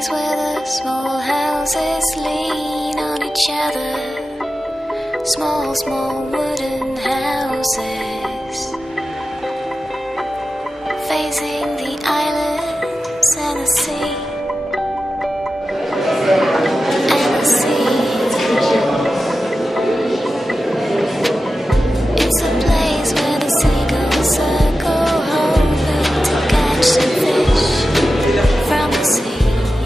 place where the small houses lean on each other. Small, small wooden houses facing the islands and the sea. And the sea. It's a place where the seagulls circle hoping to catch some fish from the sea.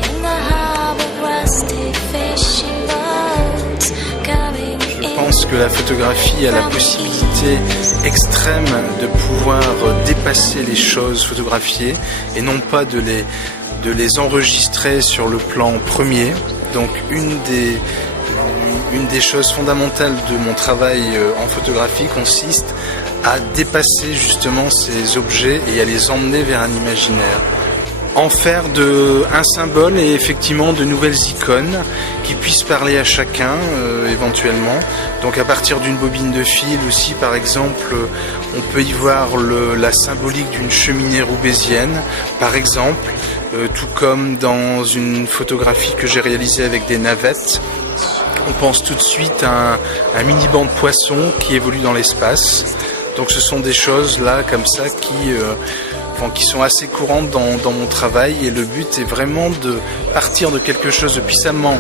In the harbor, rusted fishing boats coming in. Je pense que la photographie a la possibilité extrême de pouvoir dépasser les choses photographiées et non pas de les enregistrer sur le plan premier. Donc une des choses fondamentales de mon travail en photographie consiste à dépasser justement ces objets et à les emmener vers un imaginaire. En faire un symbole et effectivement de nouvelles icônes qui puissent parler à chacun éventuellement. Donc à partir d'une bobine de fil aussi par exemple, on peut y voir la symbolique d'une cheminée roubaisienne par exemple, tout comme dans une photographie que j'ai réalisée avec des navettes. On pense tout de suite à un mini banc de poissons qui évolue dans l'espace. Donc ce sont des choses là comme ça qui sont assez courantes dans mon travail et le but est vraiment de partir de quelque chose de puissamment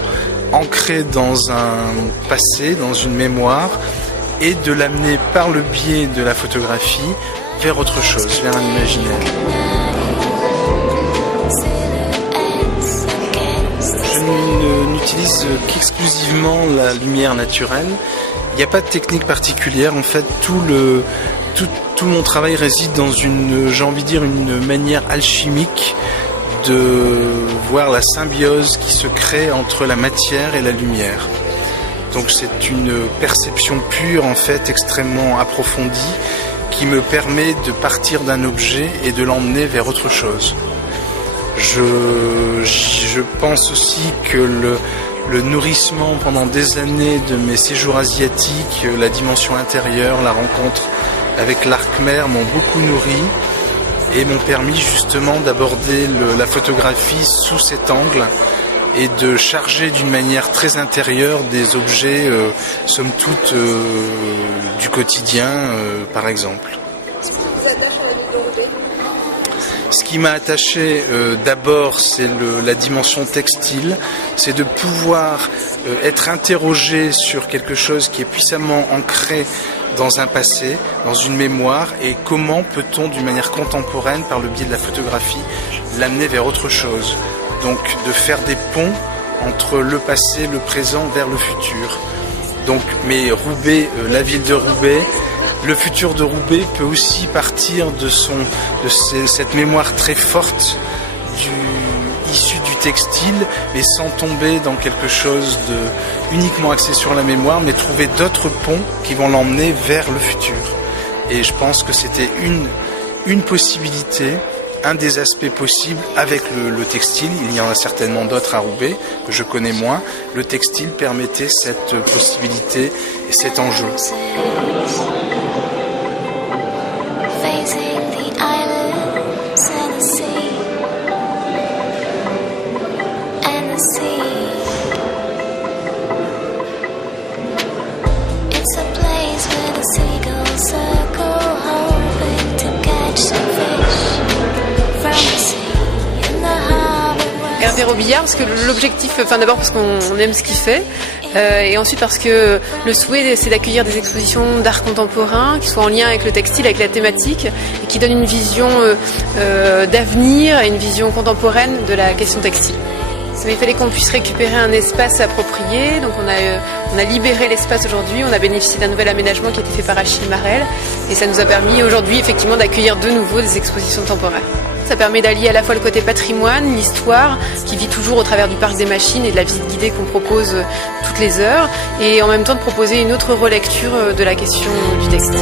ancré dans un passé, dans une mémoire et de l'amener par le biais de la photographie vers autre chose, vers un imaginaire. Je n'utilise qu'exclusivement la lumière naturelle. Il n'y a pas de technique particulière. En fait, tout mon travail réside dans une manière alchimique de voir la symbiose qui se crée entre la matière et la lumière. Donc c'est une perception pure, en fait, extrêmement approfondie, qui me permet de partir d'un objet et de l'emmener vers autre chose. Je pense aussi que le nourrissement pendant des années de mes séjours asiatiques, la dimension intérieure, la rencontre avec l'Arc-Mer m'ont beaucoup nourri et m'ont permis justement d'aborder la photographie sous cet angle et de charger d'une manière très intérieure des objets, somme toute, du quotidien, par exemple. Ce qui m'a attaché d'abord, c'est la dimension textile, c'est de pouvoir être interrogé sur quelque chose qui est puissamment ancré dans un passé, dans une mémoire, et comment peut-on, d'une manière contemporaine, par le biais de la photographie, l'amener vers autre chose. Donc de faire des ponts entre le passé, le présent, vers le futur. Donc, mais Roubaix, la ville de Roubaix, le futur de Roubaix peut aussi partir de cette mémoire très forte issue du textile, mais sans tomber dans quelque chose de uniquement axé sur la mémoire, mais trouver d'autres ponts qui vont l'emmener vers le futur. Et je pense que c'était une possibilité, un des aspects possibles avec le textile. Il y en a certainement d'autres à Roubaix que je connais moins. Le textile permettait cette possibilité et cet enjeu. Hervé Robillard, parce que l'objectif, d'abord parce qu'on aime ce qu'il fait, et ensuite parce que le souhait c'est d'accueillir des expositions d'art contemporain qui soient en lien avec le textile, avec la thématique, et qui donnent une vision d'avenir et une vision contemporaine de la question textile. Il fallait qu'on puisse récupérer un espace approprié, donc on a libéré l'espace aujourd'hui, on a bénéficié d'un nouvel aménagement qui a été fait par Achille Marel, et ça nous a permis aujourd'hui effectivement d'accueillir de nouveau des expositions temporaires. Ça permet d'allier à la fois le côté patrimoine, l'histoire, qui vit toujours au travers du Parc des Machines et de la visite guidée qu'on propose toutes les heures, et en même temps de proposer une autre relecture de la question du textile.